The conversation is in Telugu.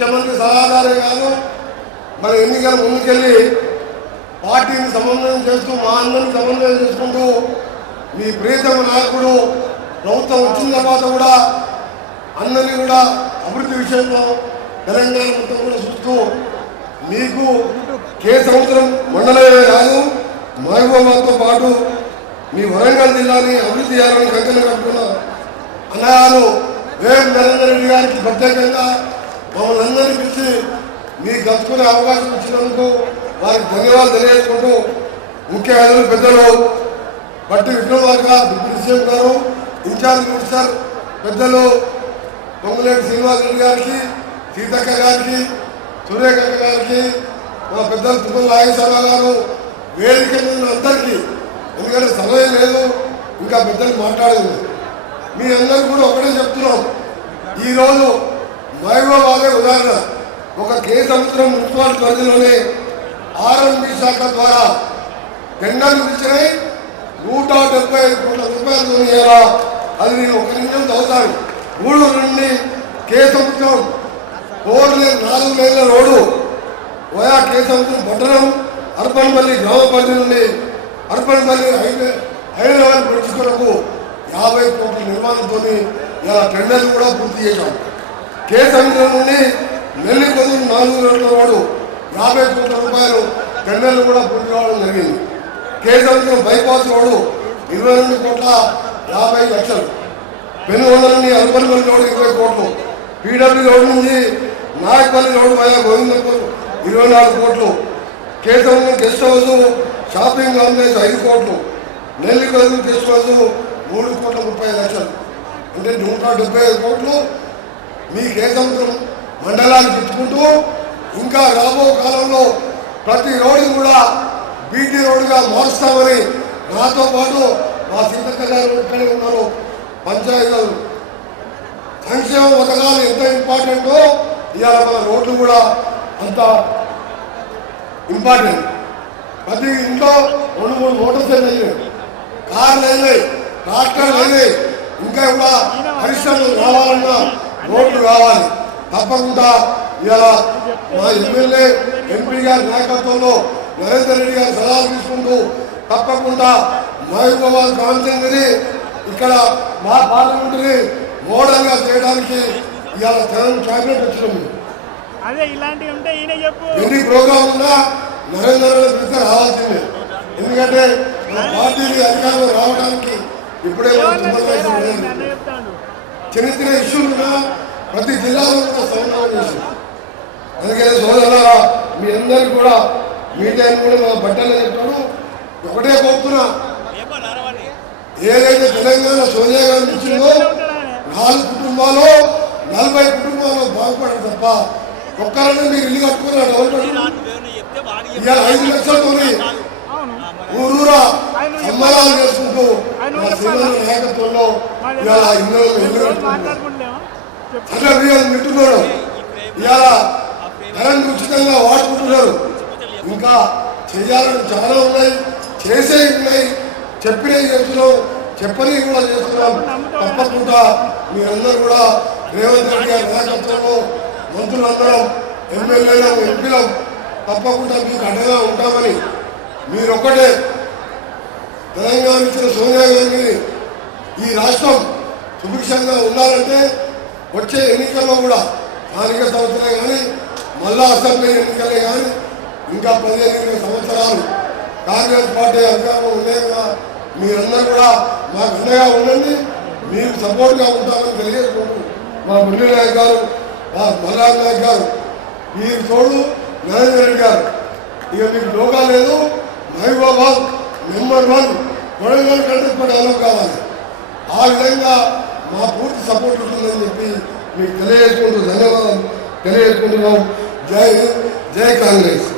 ముఖ్యమంత్రి సలహాదారే కాదు, మన ఎన్నికల ముందుకెళ్ళి పార్టీని సమన్వయం చేస్తూ మా అందరిని సమన్వయం చేసుకుంటూ మీ ప్రియతమ నాయకుడు ప్రభుత్వం వచ్చిన తర్వాత కూడా అందరినీ కూడా అభివృద్ధి విషయంలో తెలంగాణ మొత్తం కూడా చూస్తూ మీకు కే సంవత్సరం మండలమే కాదు మహబూబాబాద్తో పాటు మీ వరంగల్ జిల్లాని అభివృద్ధి చేయాలని కంకణం కట్టుకున్న అన్నగారు వేం నరేందర్ రెడ్డి గారికి ప్రత్యేకంగా మమ్మల్ని అందరినీ పిలిచి మీకు కలుసుకునే అవకాశం ఇచ్చినందుకు వారికి ధన్యవాదాలు తెలియజేసుకుంటూ ముఖ్య అతిథులు పెద్దలు బట్టి విక్రమార్క డిప్యూటీ సీఎం గారు, ఇన్ఛార్జ్ మినిస్టర్ పెద్దలు పొంగులేటి శ్రీనివాసరెడ్డి గారికి, సీతక్క గారికి, సూర్యకక్క గారికి, మా పెద్దలు తుమ్మల నాగేశ్వరరావు గారు, వేదిక మీద అందరికీ, ఎందుకంటే సమయం లేదు ఇంకా పెద్దలు మాట్లాడేది. మీ అందరూ కూడా ఒకటే చెప్తున్నాం, ఈరోజు మహబూబాబాదే ఉదాహరణ. ఒక కే సముద్రం మున్సిపాలిటీ పరిధిలోనే ఆర్ఎండ్బి శాఖ ద్వారా టెండర్లు ఇచ్చినాయి. 175 కోట్ల రూపాయలతో అది నేను ఒక నిమిషం చదువుతాను. గూడూరు నుండి కే సముద్రం 4 లేన్ల రోడ్డు వయా కే సముద్రం పట్టణం అర్పణపల్లి గ్రామ పరిధి నుండి అర్పణపల్లి హైదరాబాద్ బ్రిడ్జ్ కొరకు 50 కోట్ల నిర్మాణంతో ఇలా టెండర్లు కూడా పూర్తి చేశాం. కే సముద్రం నుండి నెల్లికొందు 4 రోడ్ల రోడ్డు 50 కోట్ల రూపాయలు టెండర్లు కూడా పూర్తి కావడం జరిగింది. కే సముద్రం బైపాస్ రోడ్డు 22 కోట్ల 50 లక్షలు. పెనుగొండ నుండి అర్పణపల్లి రోడ్డు 20 కోట్లు. పీడబ్ల్యూ రోడ్డు నుంచి నాయకపల్లి రోడ్డు వయా గోవిందపూర్ 24 కోట్లు. కే సముద్రం గెస్ట్ హౌస్ షాపింగ్ కాంప్లెక్స్ 5 కోట్లు. నెల్లికొందు గెస్ట్ హౌస్ 3 కోట్ల 30 లక్షలు. అంటే 175 కోట్లు మీ కే సముద్రం మండలాన్ని పెట్టుకుంటూ ఇంకా రాబో కాలంలో ప్రతి రోడ్డు కూడా బీటీ రోడ్డుగా మారుస్తామని నాతో పాటు మా సీతక్క గారు ఇక్కడే ఉన్నారు. పంచాయతీలు సంక్షేమ పథకాలు ఎంత ఇంపార్టెంటో ఇవాళ మన రోడ్లు కూడా అంత ఇంపార్టెంట్. ప్రతి ఇంట్లో 2-3 మోటార్ సైకిల్ అయినాయి, కార్లు అయినాయి, ట్రాక్టర్లు అయినాయి. ఇంకా కూడా పరిశ్రమలు రావాలన్నా రోడ్లు కావాలి. తప్పకుండా ఇవాళ మా ఎమ్మెల్యే ఎంపీ గారి నాయకత్వంలో నరేందర్ రెడ్డి గారి సలహాలు తీసుకుంటూ తప్పకుండా మహబూబాబాద్ కాన్స్టిట్యూన్సీని ఇక్కడ మా పార్లమెంటుని మోడల్గా చేయడానికి ఇవాళ క్యాబినెట్ వచ్చింది. ఎన్ని ప్రోగ్రాం ఉన్నా నరేందర్ రెడ్డి రావాల్సిందే. ఎందుకంటే మా పార్టీని అధికారంలో రావడానికి ఇప్పుడే చిన్న చిన్న ఇష్యూలున్నా ప్రతి జిల్లాలో కూడా సమన్వయం చేసింది. అందుకే సోదరులారా మీ అందరికీ కూడా మీడియా కూడా మా బట్టలు చెప్పాడు. ఒకటే కోరుతున్నా, ఏదైతే తెలంగాణ సోనియా గాంధీ ఇచ్చిందో 4 కుటుంబాలు 40 కుటుంబాలు బాగుపడరు తప్ప ఒక్కరైనా మీరు ఇల్లు కట్టుకున్నారు. ఇవాళ 5 లక్షలతో ఊరూరా సంబరాలు చేసుకుంటూ మా శ్రీమంతుల నాయకత్వంలో ఇవాళ ఇల్లు అట్లా వీళ్ళు మిట్టుకోవడం ఇవాళ కరెంట్ ఉచితంగా వాడుకుంటున్నారు. ఇంకా చేయాలని చాలా ఉన్నాయి, చేసేవి ఉన్నాయి, చెప్పినవి చేస్తున్నాం, చెప్పనివి కూడా చేస్తున్నాం. తప్పకుండా మీరందరూ కూడా రేవంత్ రెడ్డి గారి నాయకత్వంలో మంత్రులందరం ఎమ్మెల్యేలం ఎంపీలం తప్పకుండా మీకు అండగా ఉంటామని మీరొక్కటే తెలంగాణ ఇచ్చిన సోనియా గాంధీని ఈ రాష్ట్రం సుభిక్షంగా ఉండాలంటే వచ్చే ఎన్నికల్లో కూడా స్థానిక సంవత్సరాలే కానీ మళ్ళా అసెంబ్లీ ఎన్నికలే కానీ ఇంకా 15 సంవత్సరాలు కాంగ్రెస్ పార్టీ అధికారంలో ఉండేగా మీరందరూ కూడా మాకు అండగా ఉండండి, మీకు సపోర్ట్గా ఉంటామని తెలియజేసుకుంటూ మా మురళీ నాయక్ గారు, మా మల్లాజ్ నాయక్ గారు, మీరు తోడు నరేందర్ రెడ్డి గారు, ఇక మీకు లోగా లేదు. మహబూబాబాద్ #1 వరంగల్ కంటే కూడా డెవలప్ కావాలి. ఆ విధంగా మా పూర్తి సపోర్ట్ ఉంటుందని చెప్పి మీకు తెలియజేసుకుంటూ ధన్యవాదాలు తెలియజేసుకుంటున్నాం. జై కాంగ్రెస్.